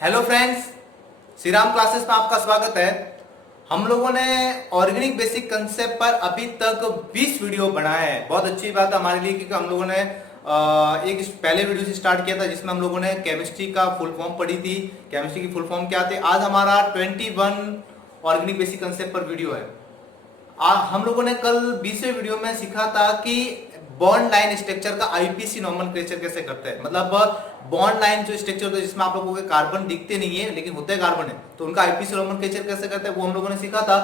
Hello friends, Shri Ram classes में आपका स्वागत है। हम लोगों ने ऑर्गेनिक बेसिक कंसेप्ट पर अभी तक 20 वीडियो बनाए हैं। बहुत अच्छी बात है हमारे लिए, क्योंकि हम लोगों ने एक पहले वीडियो से स्टार्ट किया था जिसमें हम लोगों ने केमिस्ट्री का फुल फॉर्म पढ़ी थी। केमिस्ट्री की फुल फॉर्म क्या थी। आज हमारा 21 ऑर्गेनिक बेसिक कंसेप्ट पर वीडियो है। हम लोगों ने कल 20वें वीडियो में सीखा था कि बॉन्ड लाइन स्ट्रक्चर का आईपीसी नोमेनक्लेचर कैसे करते हैं। मतलब बॉन्ड लाइन जो स्ट्रक्चर होता है जिसमें आप लोगों के कार्बन दिखते नहीं है लेकिन होते कार्बन है, तो उनका आईपीसी नोमेनक्लेचर कैसे करते हैं वो हम लोगों ने सीखा था।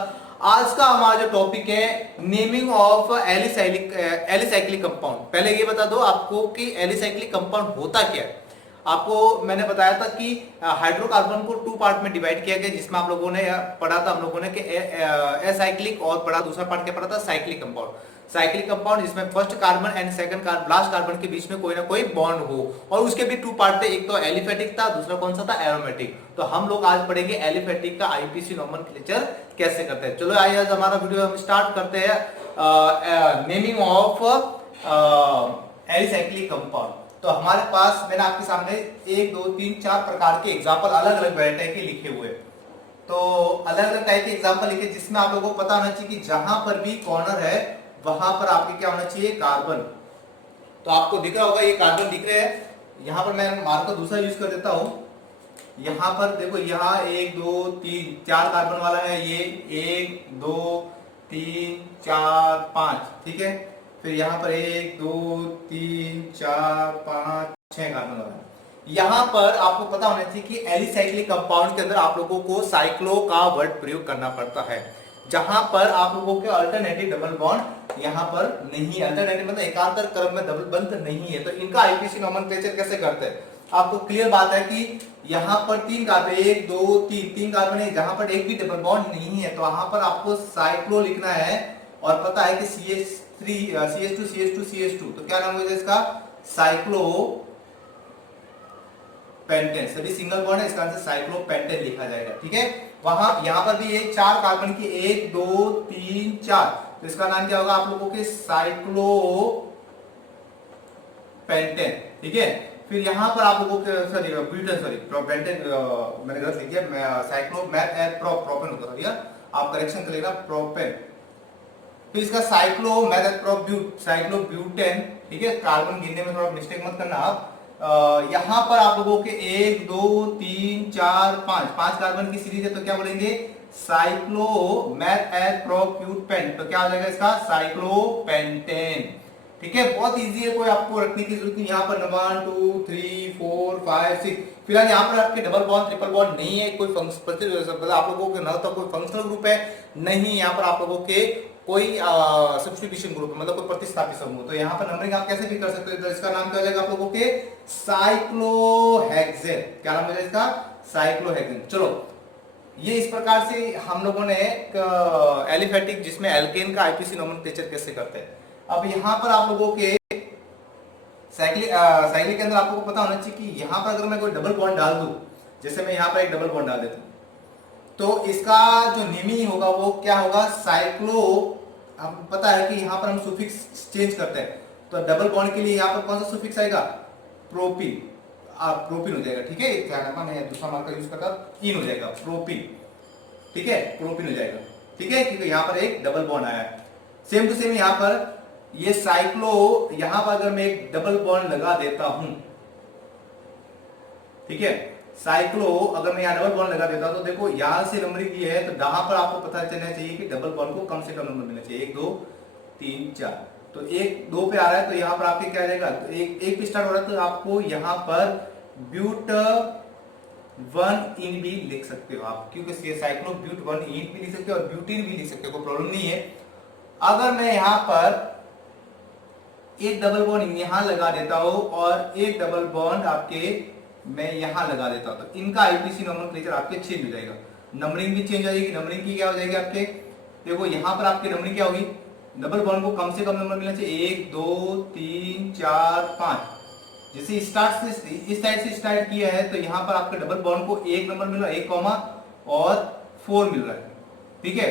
आज का हमारा जो टॉपिक है नेमिंग ऑफ एलिसाइक्लिक कंपाउंड। पहले ये बता दो आपको कि एलिसाइक्लिक कंपाउंड होता क्या है। आपको मैंने बताया था कि हाइड्रोकार्बन को 2 पार्ट में डिवाइड किया गया, जिसमें आप लोगों ने पढ़ा था हम लोगों ने कि एसाइक्लिक और पढ़ा, दूसरा पार्ट क्या पढ़ा था, साइक्लिक कंपाउंड। साइक्लिक कंपाउंड जिसमें first carbon and second carbon, last carbon के बीच में कोई ना कोई बॉन्ड हो, और उसके भी 2 पार्ट थे, एक तो एलिफेटिक था, दूसरा कौन सा था, एरोमेटिक। तो हम लोग आज पढ़ेंगे एलिफेटिक का आईपीसी नोमेनक्लेचर कैसे करते हैं। चलो आइए आज हमारा वीडियो हम स्टार्ट करते हैं नेमिंग ऑफ एलिसाइक्लिक कंपाउंड। तो हमारे पास मैंने आपके सामने 1 2 3 4 प्रकार के एग्जांपल अलग अलग वैरायटी के लिखे हुए। तो अलग अलग टाइप के एग्जांपल लिखे जिसमें आप लोगों को पता होना चाहिए कि जहां पर भी कॉर्नर है वहां पर आपके क्या होना चाहिए, कार्बन। तो आपको दिख रहा होगा ये कार्बन दिख रहे हैं। यहां पर मैं मार्कर दूसरा यूज कर देता हूं। यहां पर देखो, यहाँ 1 2 3 4 कार्बन वाला है ये, 1 2 3 4 5, ठीक है। फिर यहाँ पर 1 2 3 4 5 6 कार्बन वाला है। यहां पर आपको पता होना चाहिए कि एलिसाइक्लिक कंपाउंड के अंदर आप लोगों को साइक्लो का वर्ड प्रयोग करना पड़ता है, जहां पर आप लोगों के अल्टरनेटिव डबल बॉन्ड यहां पर नहीं है। अल्टरनेटिव मतलब एकांतर क्रम में डबल बंध नहीं है। तो इनका आईपीसी नोमेनक्लेचर कैसे करते हैं, आपको क्लियर बात है कि यहां पर 3 कार्बन, 1 2 3 कार्बन है, जहां पर एक भी डबल बॉन्ड नहीं है तो वहां पर आपको साइक्लो लिखना है। और पता है कि CH3 CH2 CH2 CH2, तो क्या नाम होगा इसका, साइक्लो पेंटेन। सभी सिंगल बॉन्ड है, इसका आंसर साइक्लोपेंटेन लिखा जाएगा, ठीक है। वहां यहां पर भी एक 4 कार्बन की 1 2 3 4, तो इसका नाम क्या होगा आप लोगों के, साइक्लो पेंटेन, ठीक है। फिर यहां पर आप लोगों के पेंटेन मैंने गलत लिख दिया, साइक्लो प्रोपेन होता था, आप करेक्शन कर लेना, प्रोपेन। फिर इसका साइक्लो साइक्लोब्यूटेन, ठीक है। कार्बन गिनने में थोड़ा मिस्टेक मत करना आप। यहां पर आप लोगों के 1 2 3 4 5 कार्बन की सीरीज है, तो क्या बोलेंगे, साइक्लो प्रोप्यूटेन। तो क्या हो जाएगा इसका, साइक्लोपेंटेन, ठीक है। बहुत इजी है, कोई आपको रखने की जरूरत नहीं। यहाँ पर 1 2 3 4 5 6, फिलहाल यहाँ पर आपके डबल बॉन्ड ट्रिपल बॉन्ड नहीं है, कोई मतलब आप लोगों के ना तो कोई फंक्शनल ग्रुप है, नहीं यहाँ पर आप लोगों के कोई सब्स्टिट्यूशन ग्रुप, मतलब कोई प्रतिस्थापी समूह। तो यहाँ पर नंबरिंग आप कैसे भी कर सकते हो। तो इसका नाम क्या हो जाएगा आप लोगों के, साइक्लोहेक्सेन। क्या नाम हो जाएगा इसका, साइक्लोहेक्सेन। चलो, ये इस प्रकार से हम लोगों ने एलिफेटिक जिसमें एल्केन का आईपीसी नोमेनक्लेचर कैसे करते हैं। अब यहाँ पर आप लोगों के साइक्लिक के अंदर आपको पता होना चाहिए कि यहाँ पर अगर मैं कोई डबल बॉन्ड डाल दूं, जैसे मैं यहाँ पर एक डबल बॉन्ड डाल देता हूं, तो इसका जो नेमिंग होगा वो क्या होगा, साइक्लो। हम पता है कि यहाँ पर हम सुफिक्स चेंज करते हैं, तो डबल बॉन्ड के लिए यहाँ पर कौन सा सुफिक्स आएगा, प्रोपिन। प्रोपिन हो जाएगा, ठीक है। क्या नाम है, मैं दूसरा मार्कर यूज करता, इन हो जाएगा, प्रोपिन, ठीक है, प्रोपिन हो जाएगा, ठीक है, क्योंकि यहाँ पर एक डबल बॉन्ड आया है। सेम टू सेम यहाँ पर ये साइक्लो, यहाँ पर अगर मैं एक डबल बॉन्ड लगा देता हूं, ठीक है, साइक्लो अगर मैं यहाँ डबल बॉन्ड लगा देता हूं, तो देखो यहां से नंबरिंग ये है, तो यहां पर आपको पता चलना चाहिए कि डबल बॉन्ड को कम से कम नंबर मिलना चाहिए, 1 2 3 4। तो 1 2 पे आ रहा है, तो यहाँ पर आपके क्या आ जाएगा, तो एक पे स्टार्ट हो रहा है, तो आपको यहाँ पर ब्यूट 1 इन भी लिख सकते हो आप, क्योंकि साइक्लो ब्यूट 1 इन भी लिख सकते हो और ब्यूटिन भी लिख सकते हो, कोई प्रॉब्लम नहीं है। अगर मैं यहाँ पर एक डबल बॉन्ड यहां लगा देता हूं और एक डबल बॉन्ड आपके मैं यहां लगा देता हूं, तो इनका आईपीसी नोमेनक्लेचर आपके चेंज हो जाएगा, नंबरिंग भी चेंज हो जाएगी। नंबरिंग की क्या हो जाएगी आपके, देखो यहां पर आपकी नंबरिंग क्या होगी, डबल बॉन्ड को कम से कम नंबर मिलना चाहिए, 1 2 3 4 5। जैसे स्टार्ट से इस साइड से स्टार्ट किया है, तो यहां पर आपके डबल बॉन्ड को 1 नंबर मिल रहा है, 1 कॉमा और 4 मिल रहा है, ठीक है।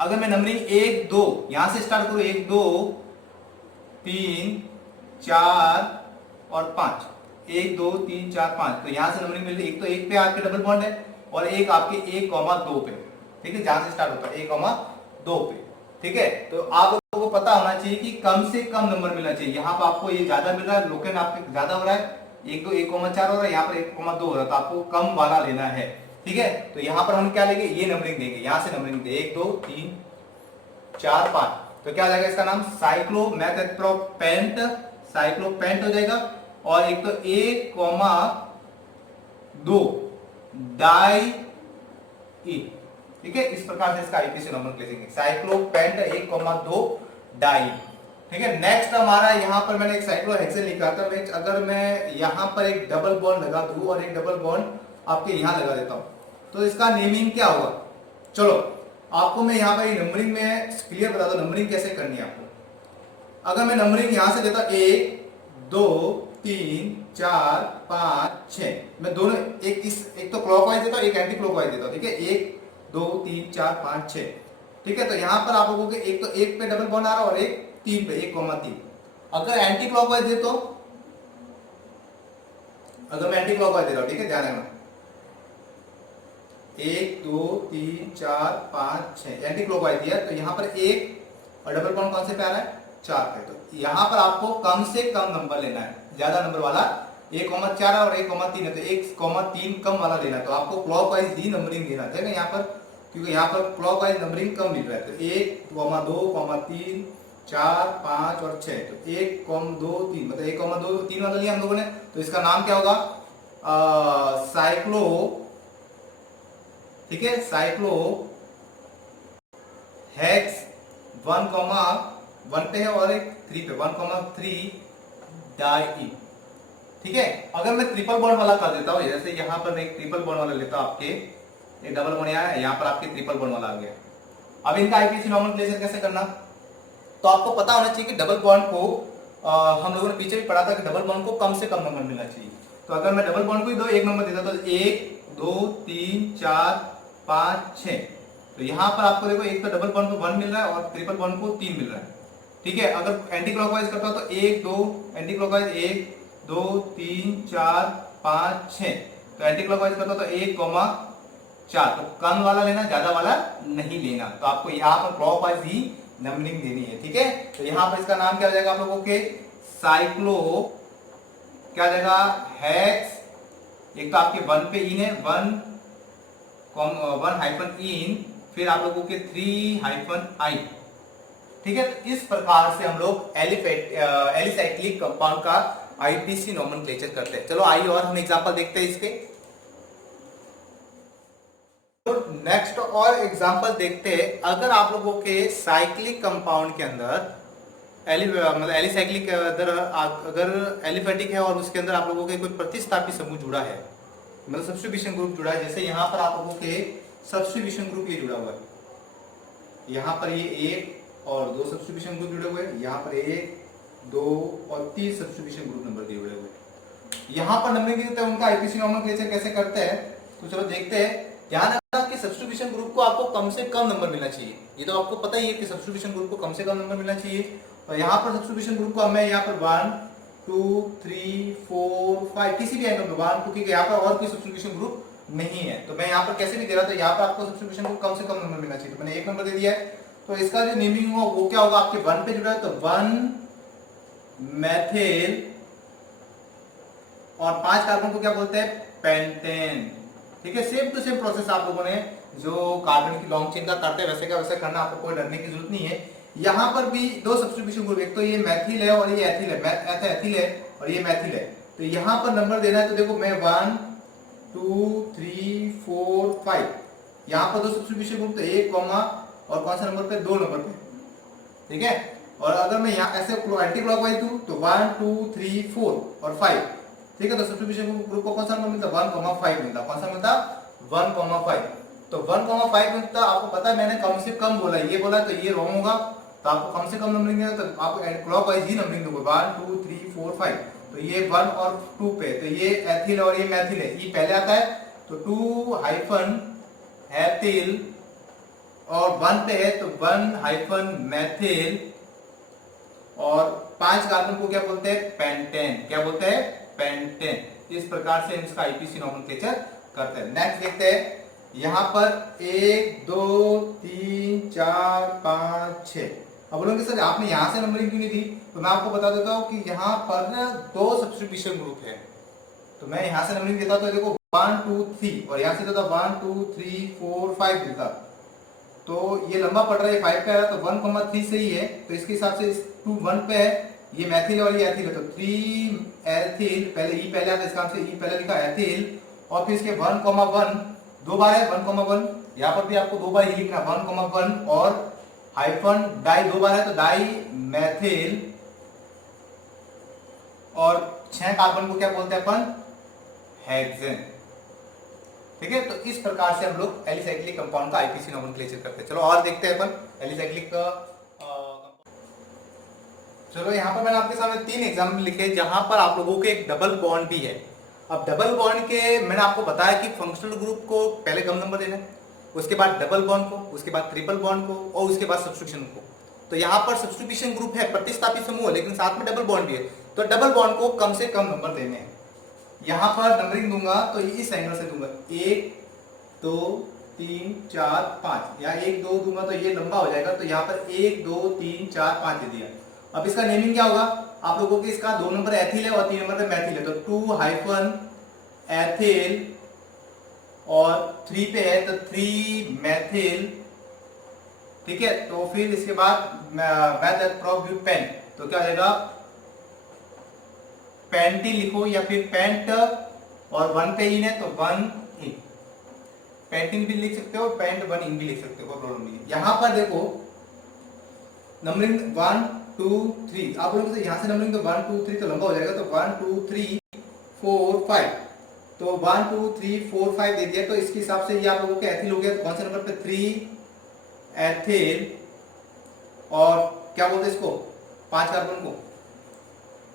अगर मैं नंबरिंग 1 2 यहां से स्टार्ट करूं, 1 2 3 4 और 5, 1 2 3 4 5, तो यहाँ से नंबरिंग मिल रही है। एक तो एक पे आपके डबल बॉन्ड है और एक आपके 1,2 पे, ठीक है, जहां से स्टार्ट होता है 1,2 पे, ठीक है। तो आप लोगों को पता होना चाहिए कि कम से कम नंबर मिलना चाहिए। यहाँ पर आपको ये ज्यादा मिल रहा है, लोकेन आपके ज्यादा हो रहा है, 1 2 1,4 हो रहा है, यहाँ पर 1,2 हो रहा है, तो आपको कम वाला लेना है, ठीक है। तो यहाँ पर हम क्या लेंगे, ये नंबरिंग देंगे, यहाँ से नंबरिंग देंगे 1 2 3 4 5, तो क्या हो जाएगा इसका नाम साइक्लोमेथेट्रोपेंट, साइक्लोपेंट हो जाएगा। और एक तो 1,2 डाई, ठीक है, इस प्रकार से इसका आईपीसी नंबर लिखेंगे, साइक्लोपेंट 1,2 डाई, ठीक है। नेक्स्ट हमारा यहाँ पर मैंने एक साइक्लोहेक्सेन लिखा था, अगर मैं यहाँ पर एक डबल बॉन्ड लगा दूं और एक डबल बॉन्ड आपके यहाँ लगा देता हूं, तो इसका नेमिंग क्या होगा। चलो आपको मैं यहाँ पर नंबरिंग में क्लियर बता दो, नंबरिंग कैसे करनी है आपको। अगर मैं नंबरिंग यहां से देता हूं 1 2 3 4 5 6, मैं दोनों एक तो क्लॉकवाइज देता हूं, एक एंटी क्लॉकवाइज देता हूं, ठीक है, 1 2 3 4 5 6, ठीक है। तो यहां पर आप लोगों के एक तो एक पे डबल बॉन्ड आ रहा है और एक 3 पे 1,3। अगर एंटी क्लॉकवाइज दे तो, अगर मैं एंटी क्लॉकवाइज दे रहा हूं, ठीक है, ध्यान रखना, 1 2 3 4 5 6 एंटी क्लॉकवाइज दिया, तो यहां पर एक और डबल बॉन्ड कौन से पे आ रहा है, 4 पे। तो यहां पर आपको कम से कम नंबर लेना है, ज्यादा नंबर वाला 1,4 और 1,3 है, तो 1,3 कम वाला लेना है। तो आपको क्लॉकवाइज ही नंबरिंग देना है यहाँ पर, क्योंकि यहाँ पर क्लॉकवाइज नंबरिंग कम मिल रहा है। तो 1, 2, 3 4 5 और 6, तो 1, 2 3, मतलब 1,2 3 वाला लिया हम लोगों ने, तो इसका नाम क्या होगा, साइक्लो, ठीक है, साइक्लो हेक्स 1,1 पे है और एक 3 पे, 1,3 डाई, ठीक है। अगर मैं ट्रिपल बॉन्ड वाला कर देता हूं, जैसे यहां पर मैं एक ट्रिपल बॉन्ड वाला लेता हूं, आपके एक डबल बॉन्ड यहाँ पर आपके ट्रिपल बॉन्ड वाला आ गया। अब इनका आईपीसी नॉर्मलाइजेशन कैसे करना, तो आपको पता होना चाहिए कि डबल बॉन्ड को हम लोगों ने पीछे भी पढ़ा था कि डबल बॉन्ड को कम से कम नंबर मिलना चाहिए। तो अगर मैं डबल बॉन्ड को ही दो एक नंबर देता तो 1 2 3 4 5 6, तो यहाँ पर आपको देखो एक तो डबल बॉन्ड को 1 मिल रहा है और ट्रिपल बॉन्ड को 3 मिल रहा है, ठीक है। अगर एंटी क्लॉकवाइज करता हूं तो 1 2 एंटी क्लॉकवाइज 1 2 3 4 5 6, तो एंटी क्लॉकवाइज करता तो 1,4, तो कम वाला लेना, ज्यादा वाला नहीं लेना। तो आपको यहाँ पर क्लॉकवाइज ही नंबरिंग देनी है, ठीक है। तो यहाँ पर इसका नाम क्या हो जाएगा आप लोगों के, साइक्लो, क्या हो जाएगा, हेक्स, एक तो आपके 1 पे इन है, 1 हाइफन इन, फिर आप लोगों के 3 हाइफन आई, ठीक है। तो इस प्रकार से हम लोग एलिसाइक्लिक कंपाउंड का आईपीसी नॉमेनक्लेचर करते हैं। चलो आइए और हम एग्जांपल देखते हैं इसके। तो नेक्स्ट और एग्जांपल देखते हैं। अगर आप लोगों के साइक्लिक कंपाउंड के अंदर मतलब एलिसाइक्लिक अगर एलिफेटिक है और उसके अंदर आप लोगों के कोई प्रतिस्थापी समूह जुड़ा है, मतलब सब्स्टिट्यूशन ग्रुप जुड़ा है, जैसे यहाँ पर आप लोगों के सब्स्टिट्यूशन ग्रुप ये जुड़ा हुआ है, यहाँ पर ये 1 और 2 सब्स्टिट्यूशन ग्रुप जुड़े हुए हैं, यहाँ पर 1 2 और 3 सब्स्टिट्यूशन ग्रुप नंबर दिए हुए हैं। यहाँ पर नंबरिंग देते हैं, उनका आईपीसी नॉमेनक्लेचर कैसे करते हैं, तो चलो देखते हैं। ध्यान रखना कि सब्स्टिट्यूशन ग्रुप को आपको कम से कम नंबर मिलना चाहिए, ये तो आपको पता ही है कि सब्स्टिट्यूशन ग्रुप को कम से कम नंबर मिलना चाहिए। तो यहाँ पर सब्स्टिट्यूशन ग्रुप को मैं यहाँ पर 1 2 3 4 5 किसी भी एंगल पे 1 2, क्योंकि यहाँ पर और कोई सब्स्टिट्यूशन ग्रुप नहीं है, तो मैं यहाँ पर कैसे भी दे रहा था, यहाँ पर आपको सब्स्टिट्यूशन ग्रुप कम से कम नंबर मिलना चाहिए, तो मैंने 1 नंबर दे दिया है। तो इसका जो नेमिंग हुआ वो क्या होगा, आपके 1 पे जुड़ा है तो 1 मेथिल, और 5 कार्बन को क्या बोलते हैं, पेंटेन, ठीक है। सेम टू सेम प्रोसेस आप लोगों ने जो कार्बन की लॉन्ग चेन का करते हैं वैसे का वैसे करना, आपको कोई डरने की जरूरत नहीं है। यहाँ पर भी 2 सब्स्टिट्यूशन ग्रुप, एक तो ये मैथिल है और ये एथिल है, एथिल है और ये मैथिल है, तो यहाँ पर नंबर देना है। तो देखो मैं 1 2 3 4 5, यहाँ पर 2 सब्स्टिट्यूशन ग्रुप, तो 1 कॉमा और कौन सा नंबर पे, 2 नंबर पे, ठीक है। और अगर मैं यहाँ ऐसे एंटी क्लॉकवाइज दूं तो 1 2 3 4 और 5, ठीक है। तो सब्स्टिट्यूशन ग्रुप को कौन सा नंबर मिलता, 1,5 मिलता, कौन सा मिलता, 1,5। तो 1,5 मिलता, आपको पता है मैंने कम से कम बोला, ये बोला तो ये रॉन्ग होगा, तो आपको कम से कम नंबरिंग है, तो आपको क्लॉकवाइज ही नंबरिंग दोगे, 1 2 3 4 5। तो ये 1 और 2 पे, तो ये एथिल और ये मैथिल है, ये पहले आता है, तो 2 हाइफन एथिल, और 1 पे है तो 1 हाइफन मैथिल, और 5 कार्बन को क्या बोलते हैं, पेंटेन, क्या बोलते हैं, पेंटेन। इस प्रकार से इसका आईपीसी नोमेनक्लेचर करते हैं। नेक्स्ट देखते हैं, यहां पर 1 2 3 4 5 6। अब बोलोगे सर आपने यहां से नंबरिंग क्यों नहीं दी, तो मैं आपको बता देता हूं कि यहां पर दो सब्स्टिट्यूशन ग्रुप है, तो मैं यहां से नंबरिंग देता तो देखो 1 2 3 और यहां से देता 1 2 3 4 5 देता, तो ये लंबा पड़ रहा है 5 पे आ रहा है, तो 1 3 सही है, तो इसके हिसाब से 2 1 पे है, ये मैथिल और ये एथिल है, तो 3 एथिल, पहले ई पहले आता है, इसका आंसर ई पहले लिखा एथिल, और फिर इसके 1 1 दो बार है 1 1, यहां पर भी आपको दो बार ही लिखना 1 1 और हाइफन डाई दो बार है, तो डाई मैथिल, और 6 कार्बन को क्या बोलते हैं अपन, हेक्सेन। ठीक है, तो इस प्रकार से हम लोग एलिसाइक्लिक कंपाउंड का आईपीसी नोमेनक्लेचर करते हैं। चलो और देखते हैं अपन एलिसाइक्लिक का। चलो यहाँ पर मैंने आपके सामने 3 एग्जाम्पल लिखे जहां पर आप लोगों के एक डबल बॉन्ड भी है। अब डबल बॉन्ड के मैंने आपको बताया कि फंक्शनल ग्रुप को पहले कम नंबर देना है, उसके बाद डबल बॉन्ड को, उसके बाद ट्रिपल बॉन्ड को, और उसके बाद सब्स्टिट्यूशन को। तो यहाँ पर सब्स्टिट्यूशन ग्रुप है, प्रतिस्थापी समूह है, लेकिन साथ में डबल बॉन्ड भी है, तो डबल बॉन्ड को कम से कम नंबर देने हैं। यहां पर नंबरिंग दूंगा तो इस एंगल से दूंगा 1 2 3 4 5, या 1 2 दूंगा तो ये लंबा हो जाएगा, तो यहाँ पर 1 2 3 4 5 दे दिया। अब इसका नेमिंग क्या होगा आप लोगों के, इसका 2 नंबर एथिल है और 3 नंबर पे मैथिल है, तो 2 हाइफन एथिल, और 3 पे है तो 3 मैथिल। ठीक है, तो फिर इसके बाद प्रोब्यूपेन, तो क्या हो जाएगा, पेंटी लिखो या फिर पेंट, और 1 पे इन है तो 1 इन, पेंटिंग भी लिख सकते हो, पेंट 1 इन भी लिख सकते हो, कोई प्रॉब्लम नहीं है। यहां पर देखो नंबरिंग 1 2 3, आप लोगों से यहां से नंबरिंग तो 1 2 3 तो लंबा हो जाएगा, तो 1 2 3 4 5, तो 1 2 3 4 5 दे दिया, तो इसके हिसाब से ये आप लोगों के एथिल हो गया, तो कौन से नंबर पे 3 एथिल, और क्या बोलते हैं इसको 5 कार्बन को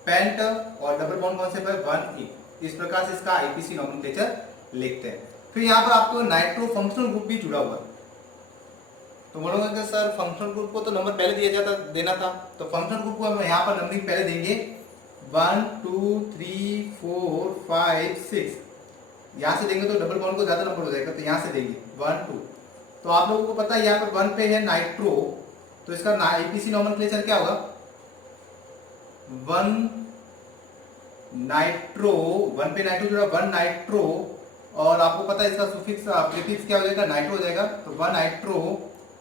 पेंट, और डबल बॉन्ड कौन से पे 1 ई। इस प्रकार से इसका आईपीसी नोमेनक्लेचर लिखते हैं। फिर यहाँ पर आपको नाइट्रो फंक्शनल ग्रुप भी जुड़ा हुआ है, तो बोलोगे कि सर फंक्शनल ग्रुप को तो नंबर पहले दिया जाता देना था, तो फंक्शनल ग्रुप को हम यहाँ पर नंबरिंग पहले देंगे 1 2 3 4 5 6, यहाँ से देंगे तो डबल बॉन्ड को ज्यादा नंबर हो जाएगा, तो यहाँ से देंगे 1 2। तो आप लोगों को पता है यहाँ पर 1 पे है नाइट्रो, तो इसका आईपीसी नोमेनक्लेचर क्या होगा, 1 नाइट्रो, 1 पे नाइट्रो जुड़ा 1 नाइट्रो, और आपको पता है इसका सुफिक्स प्रीफिक्स क्या हो जाएगा, नाइट्रो हो जाएगा, तो 1 नाइट्रो,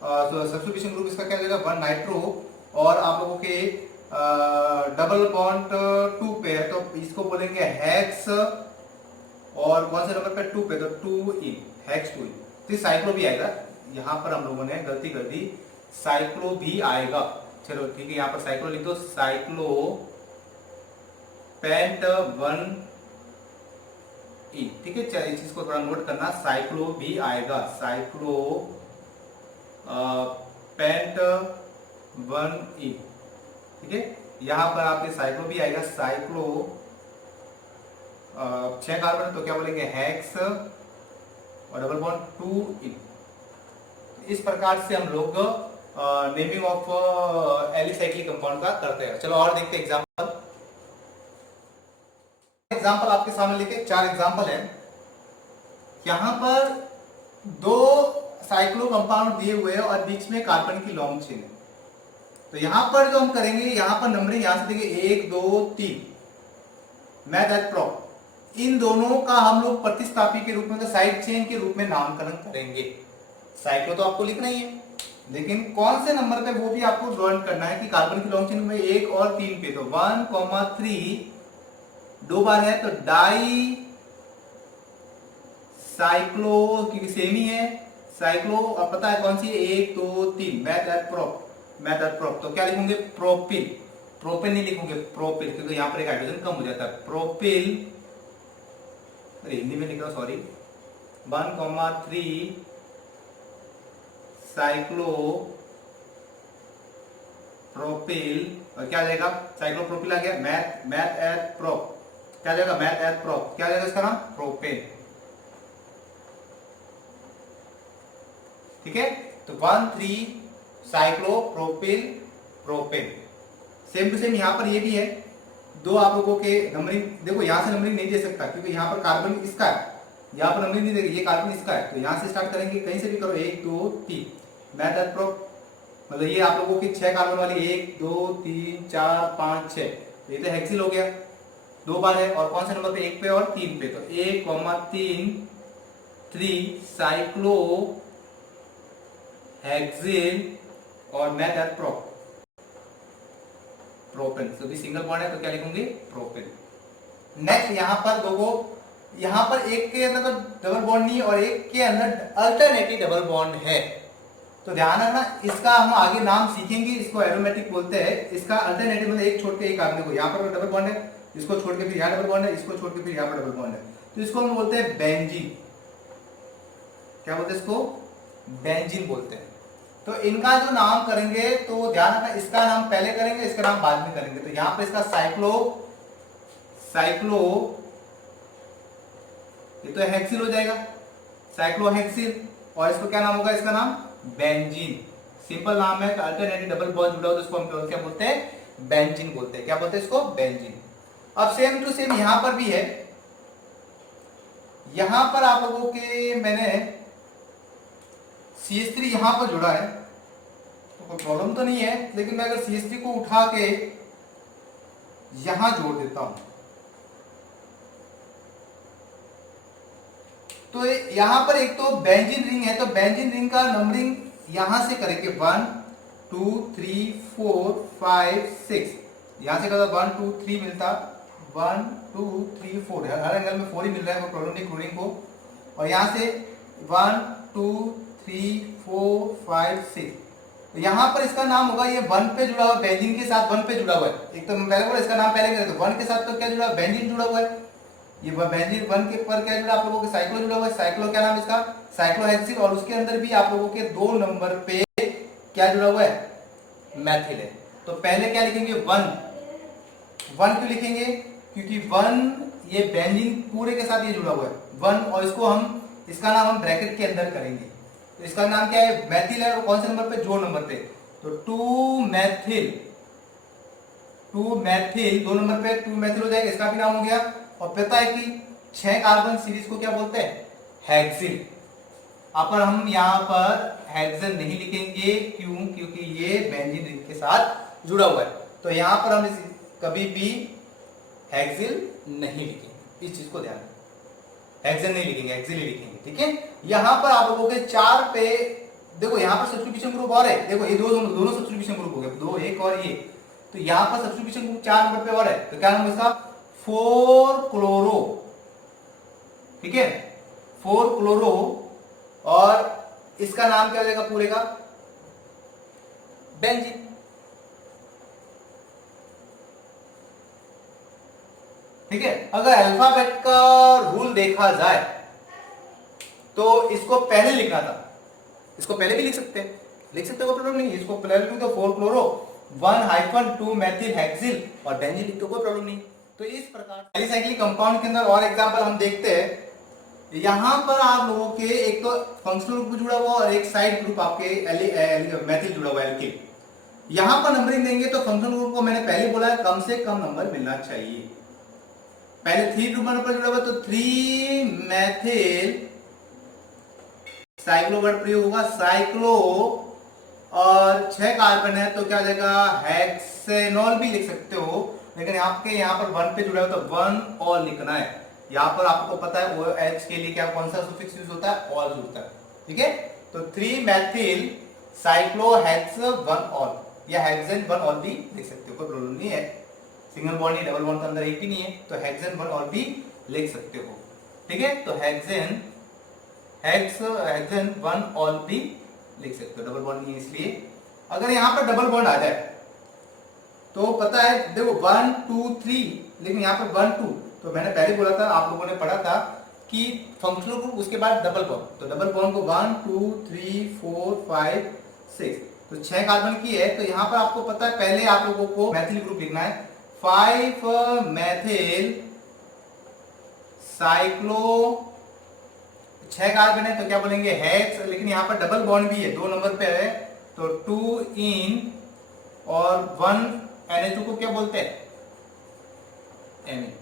सब्स्टिट्यूशन ग्रुप इसका क्या हो जाएगा 1 नाइट्रो, और आप लोगों के डबल बॉन्ड 2 पे है, तो इसको बोलेंगे हेक्स, और कौन से नंबर पे 2 पे, तो 2 इन, हेक्स 2 इन। तो साइक्लो भी आएगा, यहाँ पर हम लोगों ने गलती कर दी, साइक्लो भी आएगा। चलो ठीक है, यहाँ पर साइक्लो लिख दो, साइक्लो पेंट 1 ई। ठीक है, चलिए इस चीज को थोड़ा नोट करना, साइक्लो भी आएगा, साइक्लो पेंट 1 ई। ठीक है, यहां पर आपके साइक्लो भी आएगा, साइक्लो 6 कार्बन, तो क्या बोलेंगे हेक्स, और डबल बॉन्ड 2 इन। इस प्रकार से हम लोग नेमिंग ऑफ एलिसाइक्लिक कंपाउंड का करते हैं। चलो और देखते हैं एग्जांपल। एग्जांपल आपके सामने लिखे 4 एग्जांपल है। यहां पर 2 साइक्लो कंपाउंड दिए हुए हैं और बीच में कार्बन की लॉन्ग चेन है। तो यहां पर जो हम करेंगे, यहां पर नंबरिंग यहां से देंगे 1 2 3, मैथ एट प्रॉप, इन दोनों का हम लोग प्रतिस्थापी के रूप में, साइड चेन के रूप में नामकरण करेंगे। साइक्लो तो आपको लिखना ही है, लेकिन कौन से नंबर पे वो भी आपको ड्रॉ करना है कि कार्बन की लॉन्ग चेन में 1 और 3 पे, तो 1 3 दो बार है, तो डाई साइक्लो, क्योंकि सेम ही है साइक्लो, अब पता है कौन सी है 1 2 3, meth eth prop, meth eth prop, तो क्या लिखोगे प्रोपिल, प्रोपिल नहीं लिखोगे प्रोपिल, क्योंकि यहां पर एक हाइड्रोजन कम हो जाता है, प्रोपिल, अरे हिंदी में लिख रहा हूं सॉरी, 1 3 साइक्लो प्रोपिल, और क्या जाएगा साइक्लो प्रोपिल आ गया, मैथ एट प्रोप, क्या जाएगा मैथ एट प्रोप, क्या जाएगा इसका नाम प्रोपेन। ठीक है, तो 1 3 cyclo propyl propane, same to same यहां पर ये भी है दो आप लोगों के नंबरिंग, देखो यहाँ से नंबरिंग नहीं दे सकता क्योंकि यहाँ पर कार्बन इसका है, यहाँ पर नंबरिंग नहीं देगी, ये कार्बन इसका है, तो यहाँ से स्टार्ट करेंगे, कहीं से भी करो 1 2 3 मैथ एट प्रो, मतलब ये आप लोगों की 6 कार्बन वाली 1 2 3 4 5 6, तो ये तो हेक्सिल हो गया, 2 बार है, और कौन से नंबर पे, 1 पे और 3 पे, तो 1 3 3 साइक्लो हेक्सिल और मैथ एट प्रो प्रोपेन, तो भी सिंगल बॉन्ड है तो क्या लिखूंगी, प्रोपेन। नेक्स्ट यहाँ पर दो, यहाँ पर एक के अंदर तो डबल बॉन्ड नहीं और एक के अंदर अल्टरनेटिव डबल बॉन्ड है, तो ध्यान रखना, इसका हम आगे नाम सीखेंगे, इसको एरोमेटिक बोलते हैं, इसका अल्टरनेटिव मतलब एक छोड़ के एक आदमी को, यहाँ पर डबल बॉन्ड है, इसको छोड़ के फिर यहाँ डबल बॉन्ड है, इसको छोड़ के फिर यहाँ पर डबल बॉन्ड है, तो इसको हम बोलते हैं बेंजीन। क्या बोलते हैं इसको, बेंजीन बोलते हैं। तो इनका जो नाम करेंगे तो ध्यान रखना, इसका नाम पहले करेंगे, इसका नाम बाद में करेंगे, तो यहां पे इसका साइक्लो ये तो हेक्सिल हो जाएगा, साइक्लोहेक्सिल, और इसको क्या नाम होगा, इसका नाम बेंजीन, सिंपल नाम है, अल्टरनेटिव डबल बॉन्ड जुड़ा हो तो इसको हम क्या बोलते हैं, बेंजीन बोलते हैं। क्या बोलते हैं इसको, बेंजीन। अब सेम टू सेम यहां पर भी है, यहां पर आप लोगों के मैंने CH3 यहां पर जुड़ा है, तो कोई प्रॉब्लम तो नहीं है, लेकिन मैं अगर CH3 को उठा के यहां जोड़ देता हूं, तो यहां पर एक तो बेंजीन रिंग है, तो बेंजीन रिंग का नंबरिंग यहां से करेंगे 1 2 3 4 5 6, यहां से करता 1 2 3 मिलता, 1 2 3 4, हर एंगल में 4 ही मिल रहा है, कोई प्रॉब्लम नहीं क्लोरीन को, और यहां से 1 2 3 4 5 6, तो यहां पर इसका नाम होगा, ये 1 पे जुड़ा हुआ, बेंजीन के साथ 1 पे जुड़ा हुआ है, एक तो पहले बोला इसका नाम पहले करें, तो 1 के साथ तो क्या जुड़ा है, बेंजीन जुड़ा हुआ है, ये बेंजीन 1 के पर क्या जुड़ा, आप लोगों के साइक्लो जुड़ा हुआ है, साइक्लो क्या नाम इसका, साइक्लोहेक्सिल, और उसके अंदर भी आप लोगों के 2 नंबर पे क्या जुड़ा हुआ है, मैथिल है, तो पहले क्या लिखेंगे, 1 क्यों लिखेंगे, क्योंकि 1 ये बेंजीन पूरे के साथ ये जुड़ा हुआ है 1, और इसको हम, इसका नाम हम ब्रैकेट के अंदर करेंगे, तो इसका नाम क्या है, मैथिल है, और कौन से नंबर पे, जोड़ नंबर पे, तो 2 मैथिल 2 नंबर पे 2 मैथिल हो जाएगा, इसका भी नाम हो गया। और पता है कि 6 कार्बन सीरीज को क्या बोलते हैं, हेक्सिल। अपन हम यहाँ पर हेक्सेन नहीं लिखेंगे, क्यों, क्योंकि ये बेंजीन रिंग के साथ जुड़ा हुआ है, तो यहाँ पर हम कभी भी हेक्सिल नहीं लिखेंगे, इस चीज को ध्यान रखें, हेक्सेन नहीं लिखेंगे, हेक्सिल ही लिखेंगे, ठीक है। यहाँ पर आप लोगों के 4 पे देखो, यहाँ पर सब्स्टिट्यूशन ग्रुप और है, देखो ये दोनों सब्स्टिट्यूशन ग्रुप हो गए, 2 1 और ये, तो यहाँ पर सब्स्टिट्यूशन ग्रुप 4 नंबर पे और है, तो क्या नाम है इसका, 4 क्लोरो, ठीक है, 4 क्लोरो, और इसका नाम क्या हो जाएगा पूरे का, बेंजीन। ठीक है, अगर अल्फाबेट का रूल देखा जाए तो इसको पहले लिखना था, इसको पहले भी लिख सकते हैं, कोई प्रॉब्लम नहीं है, इसको पहले लिख दो 4 क्लोरो 1-2 मैथिल हेक्सिल और बेंजीन लिख दो, कोई प्रॉब्लम नहीं। तो इस प्रकार पॉलीसाइक्लिक कंपाउंड के अंदर और एग्जांपल हम देखते हैं, यहां पर आप लोगों के एक तो फंक्शनल ग्रुप जुड़ा हुआ और एक साइड ग्रुप आपके मैथिल जुड़ा हुआ है, एल्किल। यहां पर नंबरिंग देंगे तो फंक्शनल ग्रुप को मैंने पहले बोला है कम से कम नंबर मिलना चाहिए, पहले 3 नंबर पर जुड़ा हुआ तो 3 मैथिल, साइक्लो वर्ड प्रयोग होगा, साइक्लो, और 6 कार्बन है तो क्या हो जाएगा, हेक्सेनॉल भी लिख सकते हो, लेकिन आपके यहाँ पर 1 पे जुड़ा है तो 1 ऑल लिखना है। यहाँ पर आपको पता है OH के लिए क्या, कौन सा सुफिक्स यूज होता है, ऑल होता है, ठीक है। तो 3 मैथिल साइक्लोहेक्स 1 ऑल, या हेक्सेन 1 ऑल भी लिख सकते हो, कोई प्रॉब्लम नहीं है, सिंगल बॉन्ड नहीं, डबल बॉन्ड के अंदर एक ही नहीं है, तो हेक्सेन 1 ऑल भी लिख सकते हो, ठीक है। तो हेक्सेन 1 ऑल भी लिख सकते हो, डबल बॉन्ड नहीं है इसलिए। अगर यहाँ पर डबल बॉन्ड आ जाए तो पता है, देखो 1 2 3, लेकिन यहाँ पर 1 2, तो मैंने पहले बोला था, आप लोगों ने पढ़ा था कि फंक्शनल ग्रुप उसके बाद डबल बॉन्ड, तो डबल बॉन्ड को 1 2 3 4 5 6, तो 6 कार्बन की है, तो यहाँ पर आपको पता है पहले आप लोगों को मैथिल ग्रुप लिखना है, 5 मैथिल साइक्लो, 6 कार्बन है तो क्या बोलेंगे, हेक्स, लेकिन यहाँ पर डबल बॉन्ड भी है, 2 नंबर पे है, तो 2 इन और 1 NH2 को क्या बोलते हैं, एमीन।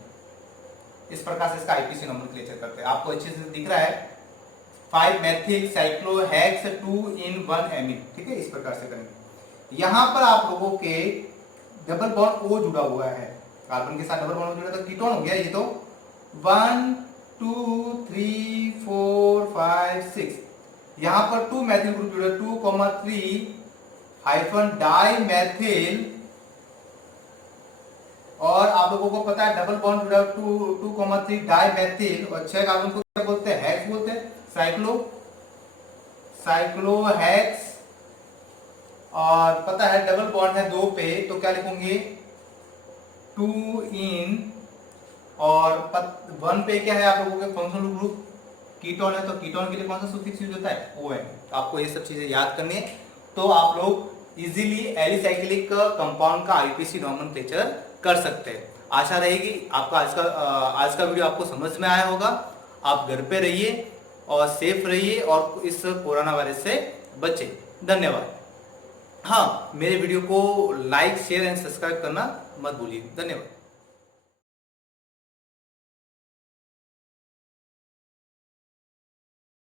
इस प्रकार से इसका आईपीसी नोमेनक्लेचर करते हैं। आपको अच्छे से दिख रहा है 5 मेथिल साइक्लोहेक्स 2 in 1 एमीन। ठीक है, इस प्रकार से करेंगे। यहां पर आप लोगों के डबल बॉन्ड O जुड़ा हुआ है, कार्बन के साथ डबल बॉन्ड जुड़ा तो कीटोन हो गया। ये तो 1 2 3 4 5 6 यहां पर 2 मैथिल ग्रुप जुड़ा 2,3 हाइफन डाई मैथिल, और आप लोगों को पता है डबल बॉन्ड जुड़ा 2,3 डाई मैथिल, और 6 कार्बन को क्या बोलते हैं? हेक्स बोलते हैं, साइक्लोहेक्स। और पता है डबल बॉन्ड है 2 पे, तो क्या लिखोगे 2 in, और 1 पे क्या है आप लोगों के फंक्शनल ग्रुप कीटोन है, तो कीटोन के लिए कौन सा सुफिक्स यूज होता है? ओ है। आपको ये सब चीजें याद करनी है, तो आप लोग इजीली एलिसाइक्लिक कंपाउंड का आईपीसी नोमेनक्लेचर कर सकते हैं। आशा रहेगी आपका आज का वीडियो आपको समझ में आया होगा। आप घर पे रहिए और सेफ रहिए और इस कोरोना वायरस से बचे। धन्यवाद। हाँ, मेरे वीडियो को लाइक शेयर एंड सब्सक्राइब करना मत भूलिए। धन्यवाद।